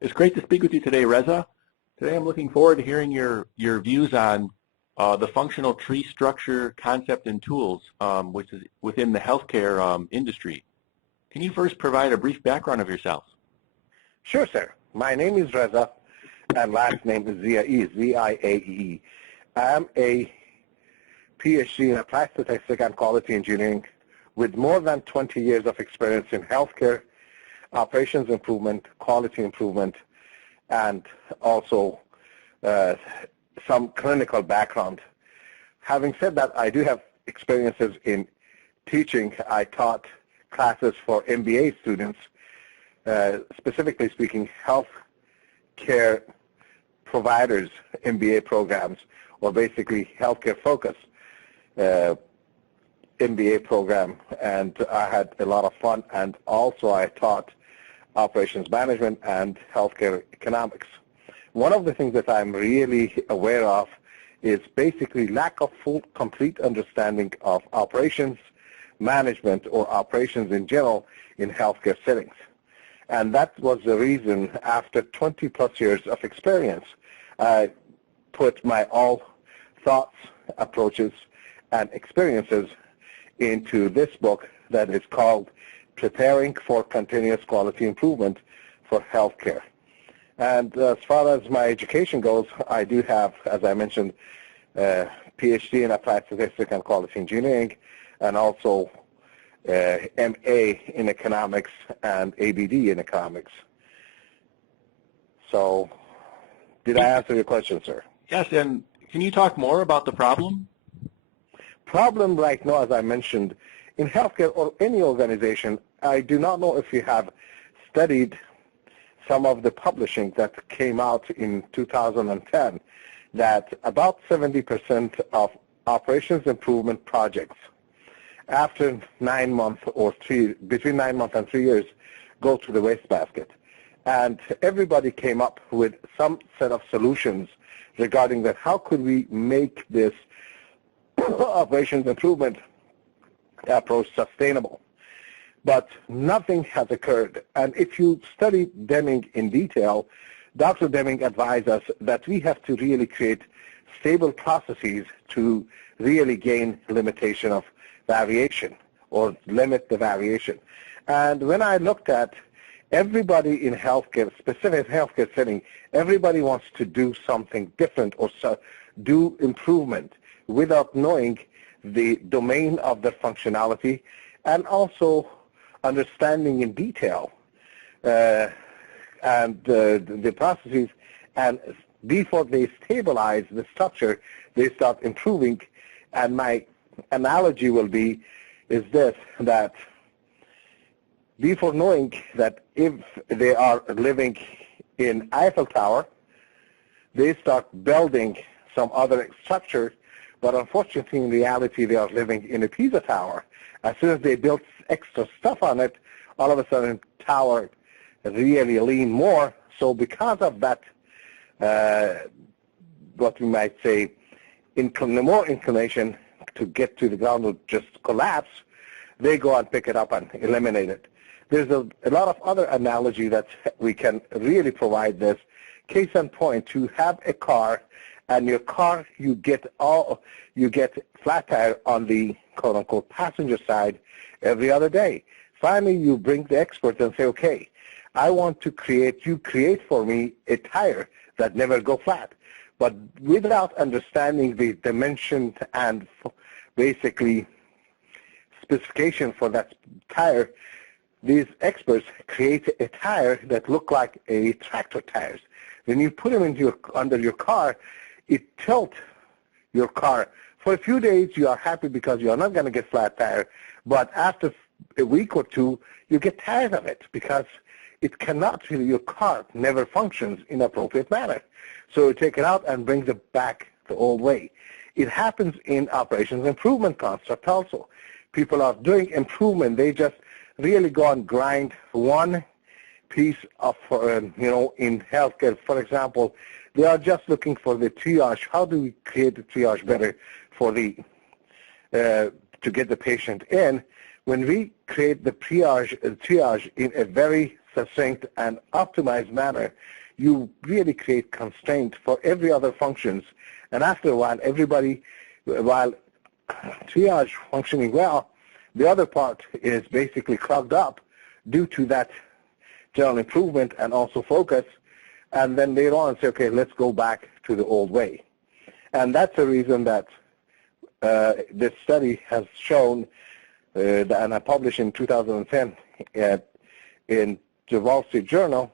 It's great to speak with you today, Reza. Today I'm looking forward to hearing your views on the functional tree structure concept and tools, which is within the healthcare industry. Can you first provide a brief background of yourself? Sure, sir. My name is Reza, and last name is Ziaee, Z-I-A-E. I am a Ph.D. in applied statistics and quality engineering with more than 20 years of experience in healthcare, operations improvement, quality improvement, and also some clinical background. Having said that, I do have experiences in teaching. I taught classes for M.B.A. students, specifically speaking, health care providers, M.B.A. programs, or basically healthcare focus M.B.A. program, and I had a lot of fun, and also I taught operations management and healthcare economics. One of the things that I'm really aware of is basically lack of full, complete understanding of operations management or operations in general in healthcare settings. And that was the reason, after 20 plus years of experience, I put my all thoughts, approaches, and experiences into this book that is called Preparing for Continuous Quality Improvement for Healthcare. And as far as my education goes, I do have, as I mentioned, Ph.D. in applied statistics and quality engineering, and also M.A. in economics and A.B.D. in economics. So, did I answer your question, sir? Yes, and can you talk more about the problem? Problem right now, as I mentioned, in healthcare or any organization, I do not know if you have studied some of the publishing that came out in 2010, that about 70% of operations improvement projects after 9 months or between 9 months and 3 years go to the wastebasket. And everybody came up with some set of solutions regarding that. How could we make this operations improvement approach sustainable? But nothing has occurred. And if you study Deming in detail, Dr. Deming advised us that we have to really create stable processes to really gain limitation of variation or limit the variation. And when I looked at everybody in healthcare, specific healthcare setting, everybody wants to do something different or do improvement without knowing the domain of the functionality and also understanding in detail and the processes. And before they stabilize the structure, they start improving. And my analogy will be is this, that before knowing that if they are living in Eiffel Tower, they start building some other structure, but unfortunately in reality they are living in a Pisa Tower. As soon as they build extra stuff on it, all of a sudden tower really lean more. So because of that, what we might say, more inclination to get to the ground will just collapse, they go and pick it up and eliminate it. There's a lot of other analogy that we can really provide this. Case in point, to have a car, and your car, you get flat tire on the quote-unquote passenger side every other day. Finally, you bring the expert and say, okay, I want to create for me a tire that never go flat. But without understanding the dimension and basically specification for that tire, these experts create a tire that look like a tractor tires. When you put them into under your car, it tilts your car. For a few days, you are happy because you are not going to get flat tire, but after a week or two, you get tired of it because it cannot, your car never functions in appropriate manner. So you take it out and brings it back the old way. It happens in operations improvement concept also. People are doing improvement. They just really go and grind one piece of, in healthcare, for example, they are just looking for the triage. How do we create the triage better for the to get the patient in? When we create the triage in a very succinct, and optimized manner, you really create constraint for every other functions. And after a while, everybody, while triage functioning well, the other part is basically clogged up due to that general improvement and also focus. And then later on say, okay, let's go back to the old way. And that's the reason that this study has shown, and I published in 2010 in the Wall Street Journal,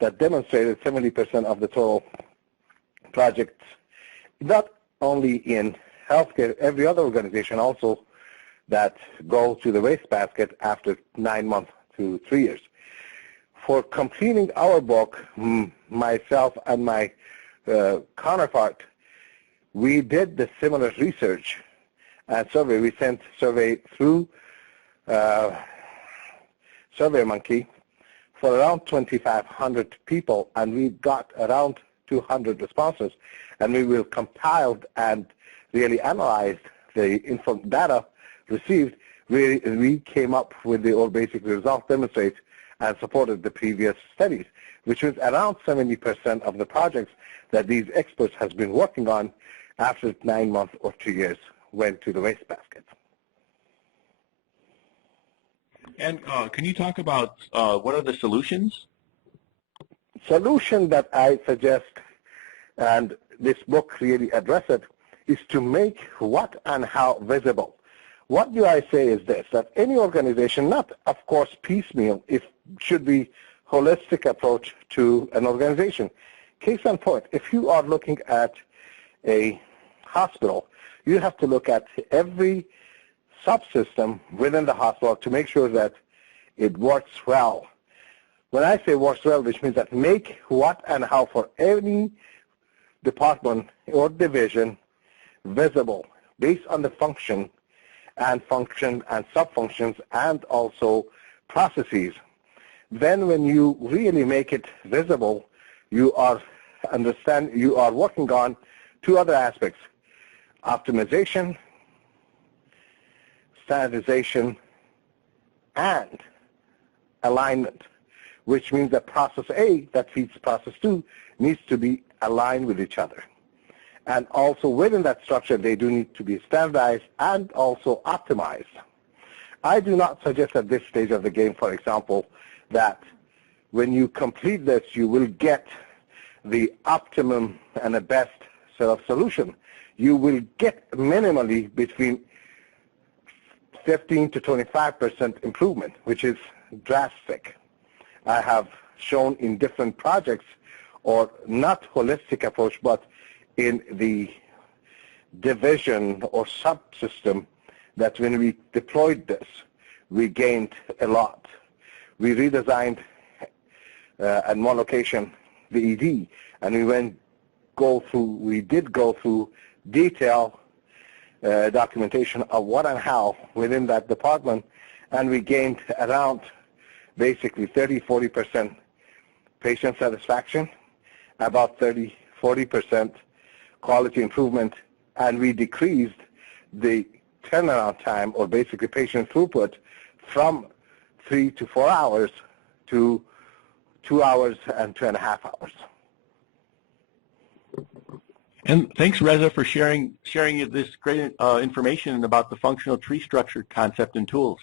that demonstrated 70% of the total projects, not only in healthcare, every other organization also, that go to the wastebasket after 9 months to 3 years. For completing our book, myself and my counterpart, we did the similar research and survey. We sent survey through SurveyMonkey for around 2,500 people, and we got around 200 responses. And we will compiled and really analyzed the data received. We came up with the all basic results demonstrate and supported the previous studies, which was around 70% of the projects that these experts has been working on after 9 months or 2 years went to the wastebasket. And can you talk about what are the solutions? Solution that I suggest, and this book really addresses it, is to make what and how visible. What do I say is this, that any organization, not of course piecemeal, it should be holistic approach to an organization. Case in point, if you are looking at a hospital, you have to look at every subsystem within the hospital to make sure that it works well. When I say works well, which means that make what and how for any department or division visible based on the function and sub-functions and also processes. Then when you really make it visible, you are working on two other aspects: optimization, standardization, and alignment, which means that process A that feeds process 2 needs to be aligned with each other. And also within that structure, they do need to be standardized and also optimized. I do not suggest at this stage of the game, for example, that when you complete this, you will get the optimum and the best set of solution. You will get minimally between 15 to 25% improvement, which is drastic. I have shown in different projects, or not holistic approach, but in the division or subsystem, that when we deployed this, we gained a lot. We redesigned at one location the ED, and we did go through detailed documentation of what and how within that department, and we gained around basically 30-40% patient satisfaction, about 30-40% quality improvement, and we decreased the turnaround time, or basically patient throughput, from 3 to 4 hours to 2 hours and 2.5 hours. And thanks, Reza, for sharing this great information about the functional tree structure concept and tools.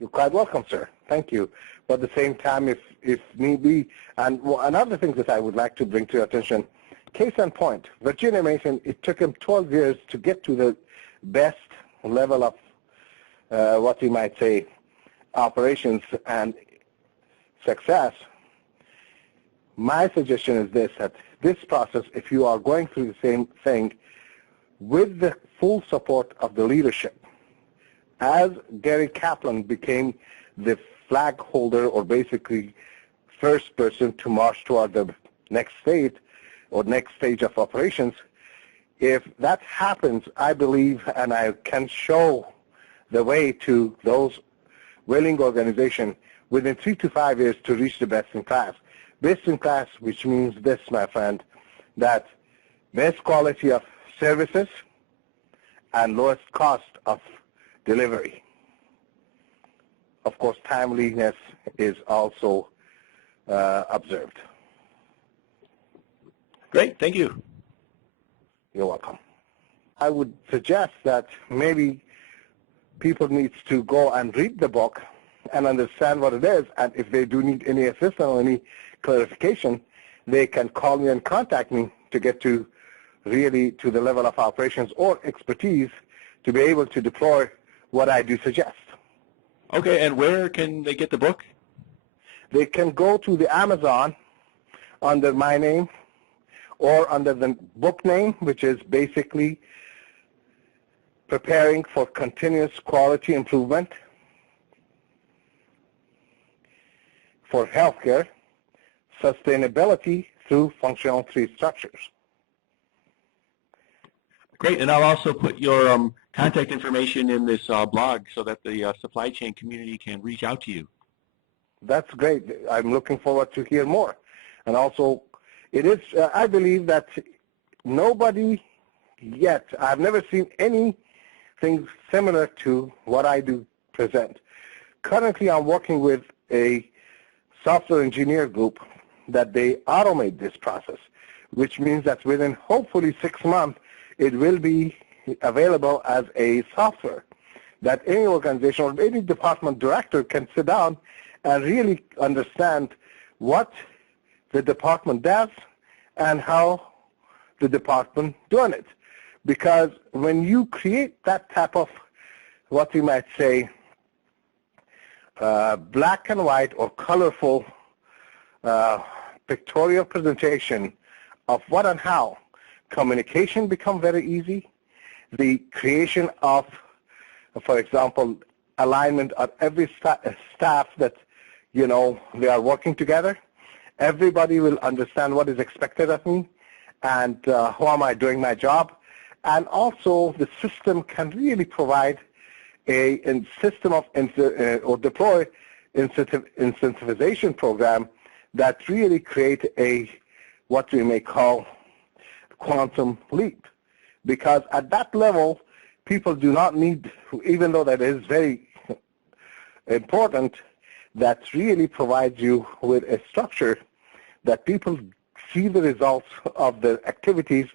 You're quite welcome, sir. Thank you. But at the same time, if need be, and another thing that I would like to bring to your attention, case in point, Virginia Mason, it took him 12 years to get to the best level of what you might say operations and success. My suggestion is this, that this process, if you are going through the same thing with the full support of the leadership, as Gary Kaplan became the flag holder, or basically first person to march toward the next state or next stage of operations, if that happens, I believe, and I can show the way to those willing organizations within 3 to 5 years to reach the best in class. Best in class, which means this, my friend, that best quality of services and lowest cost of delivery. of course, timeliness is also observed. Great, thank you. You're welcome. I would suggest that maybe people need to go and read the book and understand what it is, and if they do need any assistance or any clarification, they can call me and contact me to get to really to the level of operations or expertise to be able to deploy what I do suggest. Okay, and where can they get the book? They can go to the Amazon under my name or under the book name, which is basically Preparing for Continuous Quality Improvement for Healthcare, Sustainability through Functional Tree Structures. Great, and I'll also put your contact information in this blog so that the supply chain community can reach out to you. That's great. I'm looking forward to hear more. And also, it is, I believe that nobody yet, I've never seen anything similar to what I do present. Currently, I'm working with a software engineer group that they automate this process, which means that within hopefully 6 months, it will be available as a software that any organization or any department director can sit down and really understand what the department does and how the department doing it. Because when you create that type of, what you might say, black and white or colorful pictorial presentation of what and how, communication become very easy. The creation of, for example, alignment of every staff that, you know, they are working together. Everybody will understand what is expected of me and how am I doing my job. And also the system can really provide a system of or deploy incentivization program that really create a what we may call quantum leap. Because at that level, people do not need, even though that is very important, that really provides you with a structure that people see the results of the activities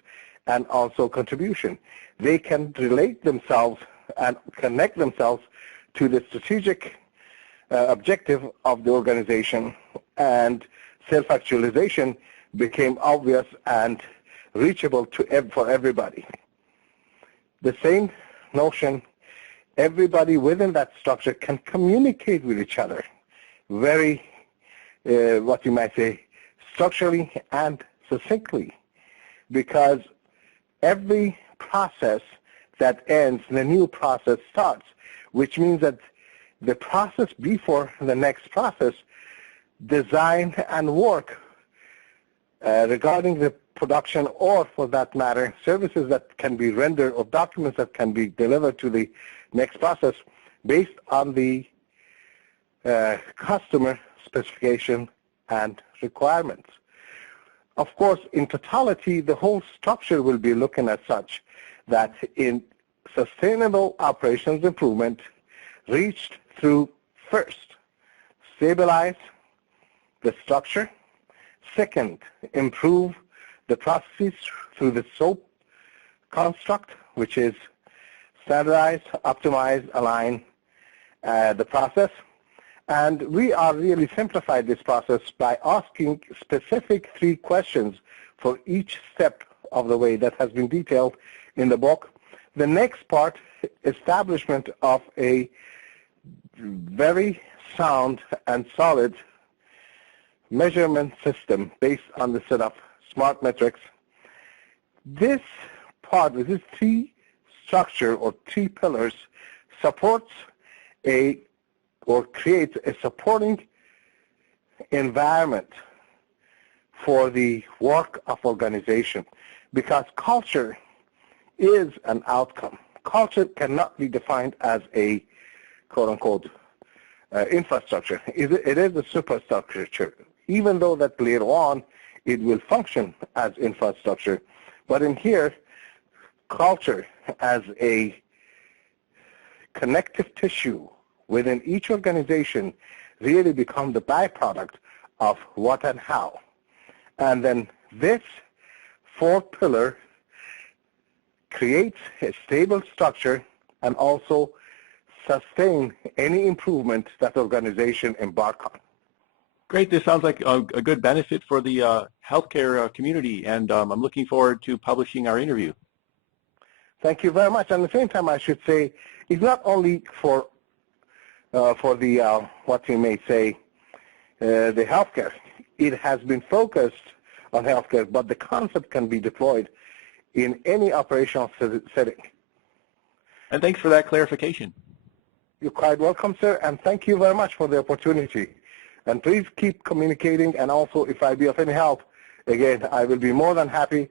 and also contribution. They can relate themselves and connect themselves to the strategic objective of the organization, and self-actualization became obvious and reachable for everybody. The same notion, everybody within that structure can communicate with each other very, what you might say, structurally and succinctly, because every process that ends, the new process starts, which means that the process before the next process, design and work regarding the production, or for that matter, services that can be rendered or documents that can be delivered to the next process based on the customer specification and requirements. Of course, in totality, the whole structure will be looking at such that in sustainable operations improvement reached through first, stabilize the structure. Second, improve the processes through the SOAP construct, which is standardize, optimize, align the process. And we are really simplified this process by asking specific 3 questions for each step of the way that has been detailed in the book. The next part, establishment of a very sound and solid measurement system based on the set of smart metrics. This part, with this 3 structure or 3 pillars, supports or creates a supporting environment for the work of organization, because culture is an outcome. Culture cannot be defined as a quote-unquote infrastructure. It is a superstructure, even though that later on it will function as infrastructure. But in here, culture as a connective tissue within each organization really become the byproduct of what and how. And then this fourth pillar creates a stable structure and also sustain any improvement that the organization embark on. Great. This sounds like a good benefit for the healthcare community, and I'm looking forward to publishing our interview. Thank you very much. And at the same time, I should say, it's not only for the, what you may say, the healthcare. It has been focused on healthcare, but the concept can be deployed in any operational setting. And thanks for that clarification. You're quite welcome, sir, and thank you very much for the opportunity. And please keep communicating, and also if I be of any help, again, I will be more than happy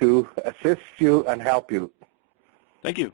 to assist you and help you. Thank you.